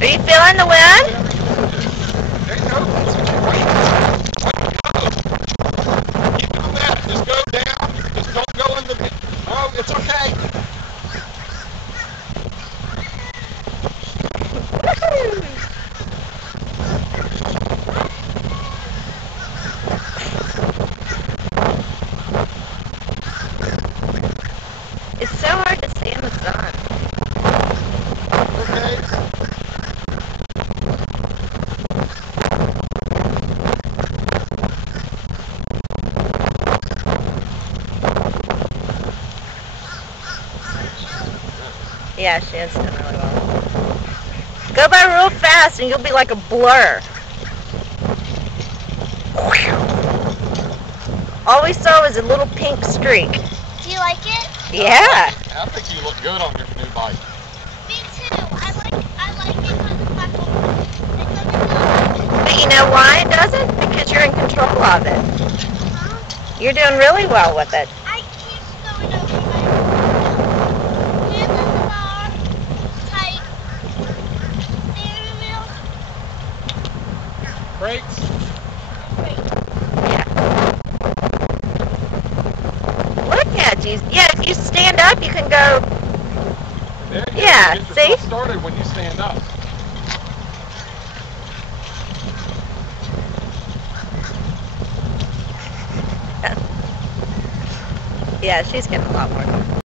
Are you feeling the wind? There you go. Keep doing that. Just go down. Just don't go in the... Oh, it's okay. It's so hard to see in the sun. Okay. Yeah, she is doing really well. Go by real fast and you'll be like a blur. All we saw was a little pink streak. Do you like it? Yeah. I think you look good on your new bike. Me too. I like it because the platform. It doesn't go. But you know why it doesn't? Because you're in control of it. Huh? You're doing really well with it. I keep going over my hands on the bar, tight, steering wheel, Brakes. brake. Look at you. Yeah, if you stand up, you can go. There you Yeah, go. Get see? yourself started when you stand up. Yeah, she's getting a lot more.